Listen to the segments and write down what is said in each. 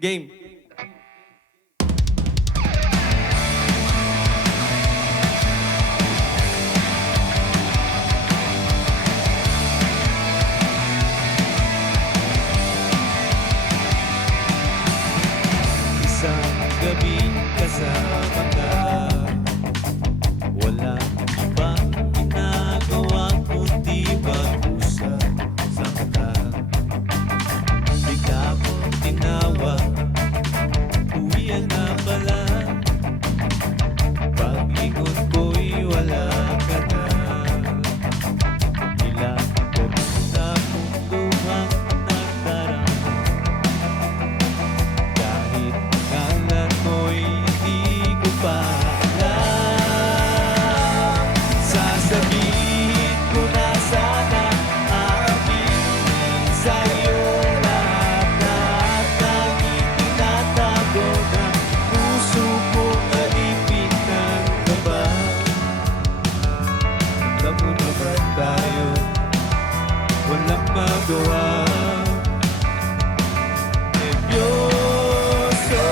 Game. Isang gabing kasama ka, walang ibang ginagawa kundi mag-usap sa mata. Bigla mong tinawag, uwian na pala. Pag-ingon ko'y wala ka na. Ilang gabi na punduhang nagdarama, kahit kailan mo'y hindi ko pa alam. Sasabihin ko na sana, aaminin sa'yo lahat ng itinatago ng puso kong alipin ng kaba. Alam mo naman tayo, walang magawa. Nervyoso.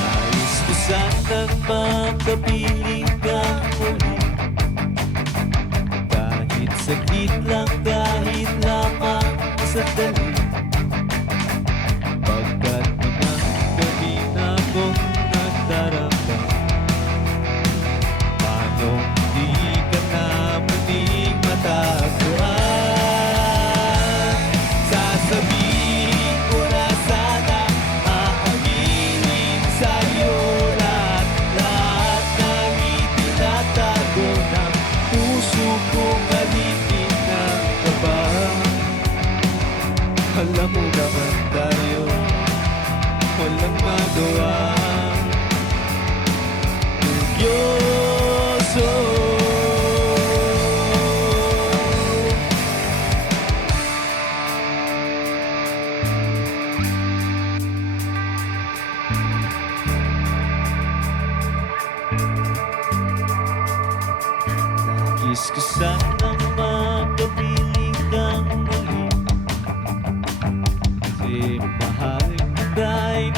Nais ko sanang makapiling kang muli, kahit saglit lang, kahit lamang sandali. Pagkat mga gabi na akong nagdarama, paano di ka na muling matagpuan? Sasabihin ko na sana, aaminin sa'yo lahat ng itinatago ng puso kong alipin ng kaba. Alam mo naman tayo, walang magawa. Nervyoso. Nais ko sanang makapiling kang muli, kasi mahal kita'y